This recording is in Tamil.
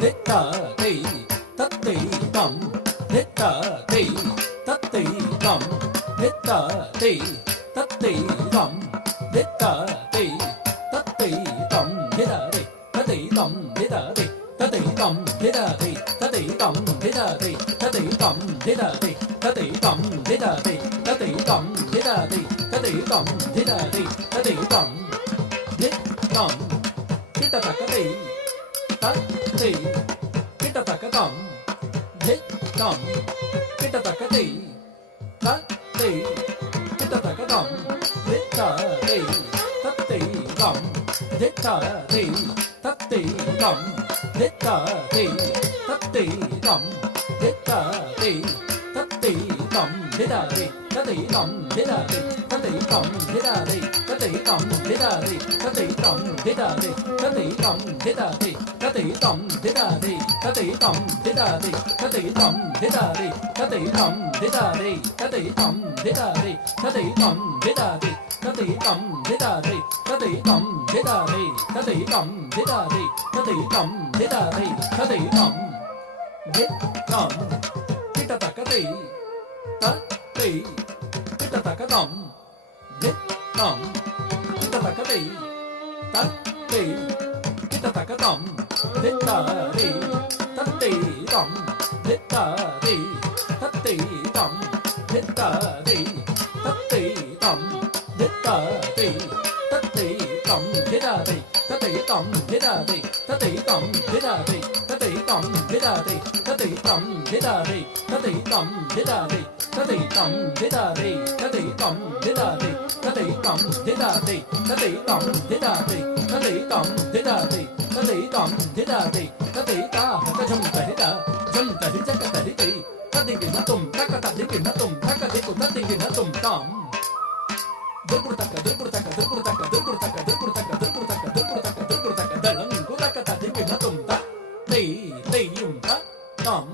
திட்ட தை தத்தை தம் திட்ட தை தத்தை தம் திட்ட தை தத்தை தம் திட்ட தை தத்தை தம் திடரை தத்தை தம் திடரை தத்தை தம் திடரை தத்தை தம் திடரை தத்தை தம் திடரை தத்தை தம் திடரை தத்தை தம் திடரை தத்தை தம் திடரை தத்தை தம் திட்டம் கிட்டத்தக்கதை தத்தை கிட்டத்தக்கதம் திட்டம் கிட்டத்தக்கதை தத்தை கிட்டத்தக்கதம் திட்டதை தத்தை தம் திட்டதை தத்தை தம் திட்டதை தத்தை தம் திட்டதை தத்தை தம் திடரை தத்தை தம் திடரை தத்தை தம் திடரை தத்தை தம் திடரை தத்தை தம் திடரை தத்தை தம் திடரை தத்தை தம் திடரை தத்தை தம் திடரை தத்தை தம் திடரை தத்தை தம் திடரை தத்தை தம் திடரை தத்தை தம் திடரை தத்தை தம் திடரை தத்தை தம் திடரை தத்தை தம் திடரை தத்தை தம் திடரை தத்தை தம் திட்டம் கிட்டத்தக்கதை தத்தை கிட்டத்தக்கதம் திட்டம் கிட்டத்தக்கதை தத்தை கிட்டத்தக்கதம் திட்டரை தத்தை தம் திட்டரை தத்தை தம் திட்டரை தத்தை தம் திட்டரை தத்தை தம் திடரை தத்தை தம் திடரை தத்தை தம் திடரை தத்தை தம் திடரை தத்தை தம் திடரை தத்தை தம் திடரை தத்தை தம் திடரை தத்தை தம் திடரை தத்தை தம் திடரை தத்தை தம் திடரை தத்தை தம் திடரை தத்தை தம் திடரை தத்தை தா ஜம் தரித ஜம் தரி ஜக தரிதை ததிகின தும் தக ததிகின தும் தக திகு ததிகின தும் தாம் துர்புர்தக துர்புர்தக துர்புர்தக துர்புர்தக துர்புர்தக துர்புர்தக துர்புர்தக துர்புர்தக தலம் குதக ததிகின தும் த தை தையும் த தாம்